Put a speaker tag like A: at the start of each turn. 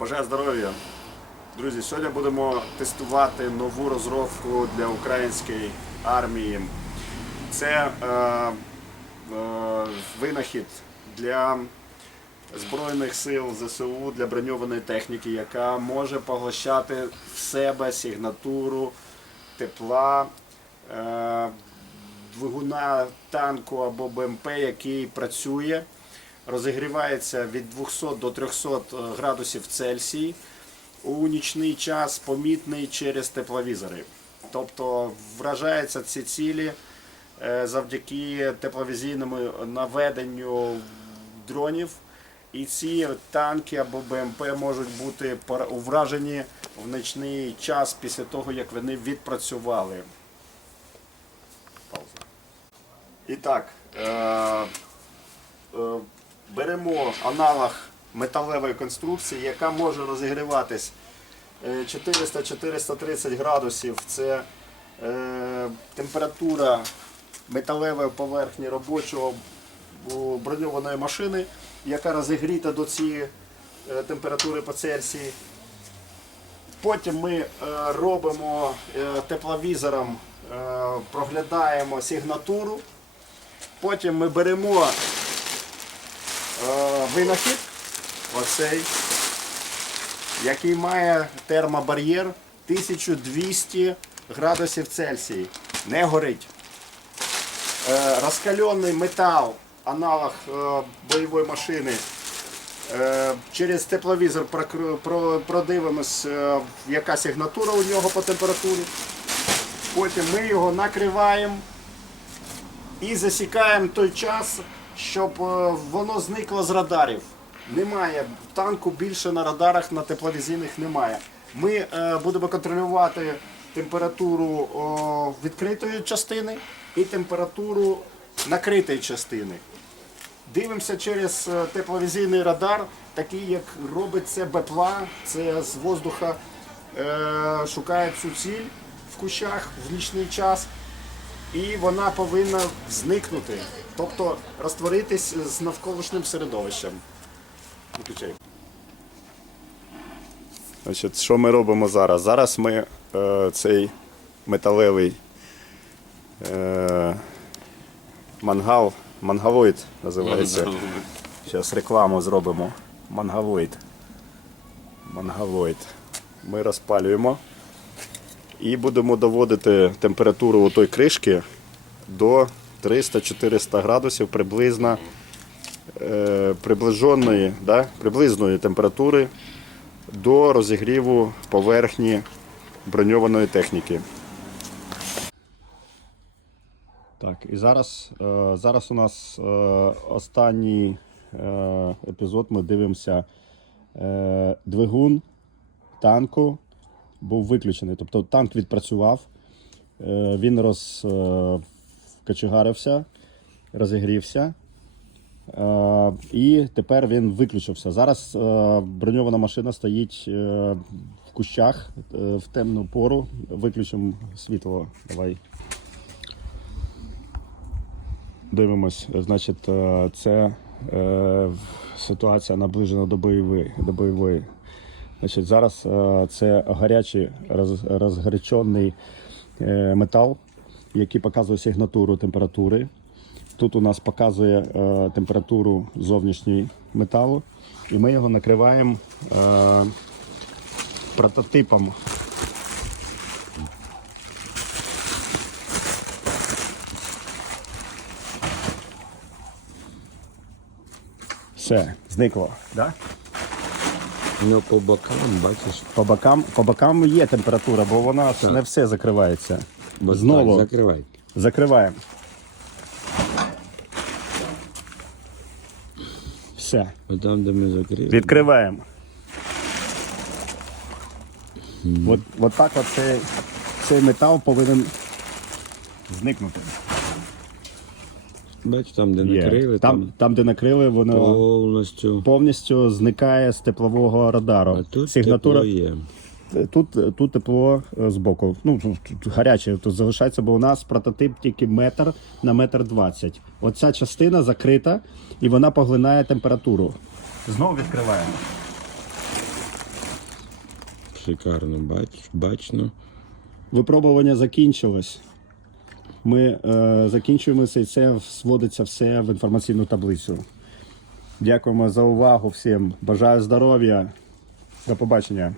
A: Бажаю здоров'я. Друзі, сьогодні будемо тестувати нову розробку для української армії. Це е, е, винахід для Збройних сил ЗСУ для броньованої техніки, яка може поглощати в себе сигнатуру тепла е, двигуна танку або БМП, який працює, розігрівається від 200 до 300 градусів Цельсії у нічний час, помітний через тепловізори. Тобто вражаються ці цілі е, завдяки тепловізійному наведенню дронів. І ці танки або БМП можуть бути вражені в нічний час після того, як вони відпрацювали. Пауза. І так, е, е, беремо аналог металевої конструкції, яка може розігріватись е, 400-430 градусів. Це е, температура металевої поверхні робочого броньованої машини, яка розігріта до цієї е, температури по Цельсії. Потім ми е, робимо е, тепловізором, е, проглядаємо сигнатуру. Потім ми беремо е, винахід, оцей, який має термобар'єр 1200 градусів Цельсії. Не горить. Е, розкалений метал, аналог е, бойової машини. Е, Через тепловізор продивимось, е, яка сигнатура у нього по температурі. Потім ми його накриваємо і засікаємо той час, щоб е, воно зникло з радарів. Немає танку більше на радарах на тепловізійних немає. Ми е, будемо контролювати температуру відкритої частини і температуру накритої частини. Дивимося через е, тепловізійний радар, такий як робить це БПЛА, це з воздуха е, шукає цю ціль в кущах в нічний час, і вона повинна зникнути, тобто розтворитись з навколишнім середовищем. Виключай. Значить, що ми робимо зараз? Зараз ми е, цей металевий е, мангал, мангалоїд називається. Зараз рекламу зробимо. Мангалоїд. Мангалоїд. Ми розпалюємо і будемо доводити температуру у той кришки до 300-400 градусів приблизно е, приближеної, да, приблизної температури до розігріву поверхні броньованої техніки. Так, і зараз, е, зараз у нас е, останній епізод. Ми дивимося двигун танку був виключений. Тобто танк відпрацював, він розкачегарився, розігрівся. Е, і тепер він виключився. Зараз е, броньована машина стоїть е, в кущах е, в темну пору. Виключимо світло. Давай. Дивимось, значить, е, це е, ситуація наближена до бойової. До бойової. Значить, зараз е, це гарячий роз, розгарячений е, метал, який показує сигнатуру температури. Тут у нас показує е, температуру зовнішньої металу, і ми його накриваємо е, прототипом. Все, зникло. Да?
B: Ну, по бокам, бачиш,
A: По бокам, по бокам є температура, бо вона ж не все закривається.
B: Бо
A: Знову
B: так, закривай.
A: закриваємо. Все.
B: От там, де ми закрили.
A: Відкриваємо. От, от так от цей, цей метал повинен зникнути.
B: Бач, там, де
A: Є.
B: накрили,
A: там,
B: там,
A: там, де накрили, воно
B: повністю.
A: повністю зникає з теплового радару.
B: А тут
A: Сигнатура
B: тепло є.
A: Тут, тут тепло е, збоку. Ну, тут- гаряче тут залишається, бо у нас прототип тільки метр на метр двадцять. Оця частина закрита і вона поглинає температуру. Знову відкриваємо.
B: Шикарно, бач, бачно.
A: Випробування закінчилось. Ми е, закінчуємо це і це сводиться все в інформаційну таблицю. Дякуємо за увагу всім. Бажаю здоров'я. До побачення.